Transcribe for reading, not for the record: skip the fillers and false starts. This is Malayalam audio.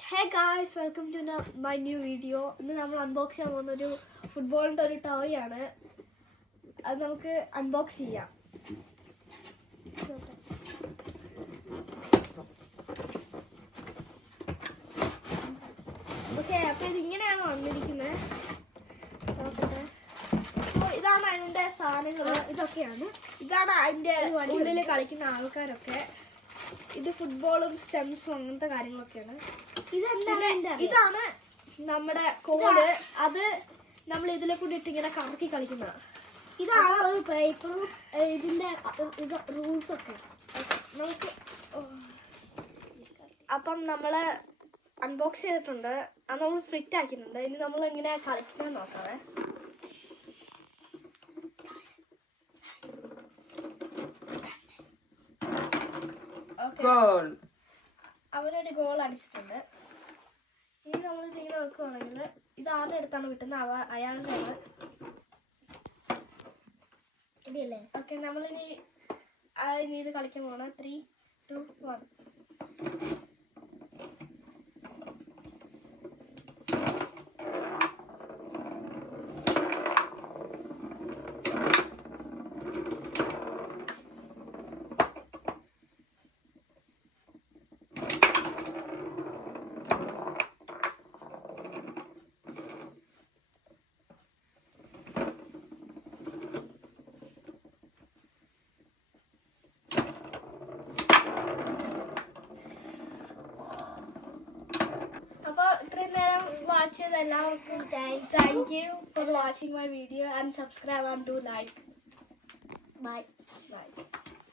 Hey guys, welcome to my new video. ഇന്ന് നമ്മൾ അൺബോക്സ് ചെയ്യാൻ പോകുന്ന ഒരു ഫുട്ബോളിന്റെ ഒരു ടോയ് ആണ്. അത് നമുക്ക് അൺബോക്സ് ചെയ്യാം. ഓക്കെ, അപ്പോൾ ഇതിങ്ങനെയാണ് വന്നിരിക്കുന്നത്. ഇതാണ് അതിൻ്റെ സാധനങ്ങൾ. ഇതൊക്കെയാണ്. ഇതാണ് അതിൻ്റെ ഉള്ളിൽ കളിക്കുന്ന ആൾക്കാരൊക്കെ. ഇത് ഫുട്ബോളും സ്റ്റെംസും അങ്ങനത്തെ കാര്യങ്ങളൊക്കെയാണ്. ഇതാണ് നമ്മുടെ കോല്. അത് നമ്മൾ ഇതിലെ കൂടി ഇട്ട് ഇങ്ങനെ കറക്കി കളിക്കുന്നതാണ്. ഇതാണ് ഒരു പേപ്പറും ഇതിന്റെ റൂൾസ് ഒക്കെ നമുക്ക് അപ്പം നമ്മൾ അൺബോക്സ് ചെയ്തിട്ടുണ്ട്. അത് നമ്മൾ ഫിറ്റ് ആക്കിയിട്ടുണ്ട്. ഇനി നമ്മൾ എങ്ങനെ കളിക്കുന്നത് നോക്കാവേ. അവനൊരു ഗോൾ അടിച്ചിട്ടുണ്ട്. ഇനി നമ്മൾ ഇതിങ്ങനെ വെക്കുകയാണെങ്കിൽ ഇത് ആരുടെ അടുത്താണ് കിട്ടുന്നത് അയാളുടെ ആണ്. ഇടിയല്ലേ? ഓക്കെ, നമ്മളിനി ഇത് കളിക്കാൻ പോകണം. 3, 2, 1. ഇത്രയും നേരം വാച്ച് ചെയ്ത എല്ലാവർക്കും thank you for watching my video and subscribe and do like. By.